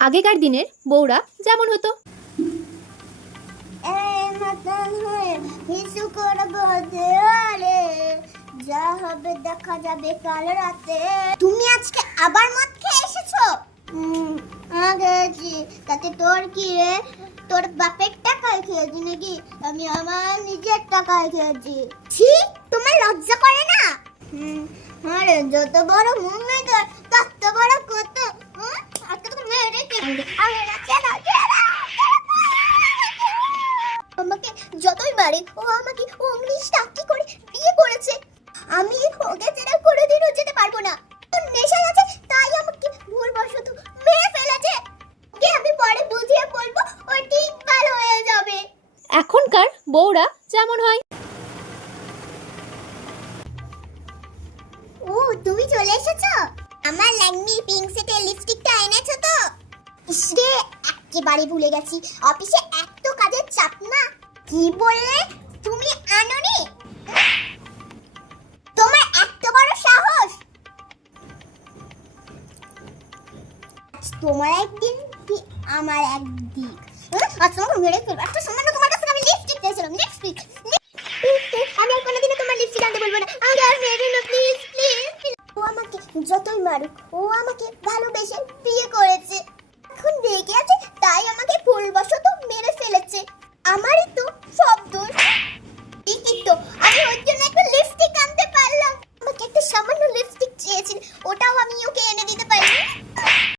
আগেকার দিনের বউরা যেমন হতো। যা হবে দেখা যাবে কাল রাতে। তুমি আজকে আবার মদ খেয়ে এসেছো? খেয়েছি। তাতে তোর কি রে? তোর বাপের টাকায় খেয়েছি নাকি আমি আমার নিজের টাকায় খেয়েছি? ছি, তোমার লজ্জা করে না? আরে যত বড় মুখ মেয়েদের তত বড় কত। আজকে তো মেরে আমাকে যতই মারে ও আমাকে উনিশটা কি করে বিয়ে করেছে। আমি ওকে ছেড়ে কোনোদিনও যেতে পারবো না। ওর নেশায় আছে তাই আমাকে ভুলবশত মেরে ফেলেছে। ওকে আমি পরে বুঝিয়ে বলবো, ও ঠিক ভালো হয়ে যাবে। এখনকার বউরা যেমন হয়। ও তুমি চলে এসেছো? আমার ল্যাকমি পিঙ্ক সেটের লিপস্টিকটা এনেছো তো? ইসরে, একেবারে ভুলে গেছি, অফিসে এত কাজের চাপ না। কি বললে? তুমি আনোনি? তোমার এত বড় সাহস! তোমার একদিন কি আমার একদিন। আচ্ছা আমাকে মেরে ফেলবে। একটা সামান্য তোমার কাছে আমি লিপস্টিক চাইছিলাম, লিপস্টিক। আমি আর কোনোদিনও তোমার লিপস্টিক আনতে বলবো না। আমাকে আর মেরো না প্লিজ প্লিজ। ও আমাকে যতই মারুক ও আমাকে ভালোবেসে বিয়ে করেছে। এখন রেগে আছে তাই আমাকে ভুলবশত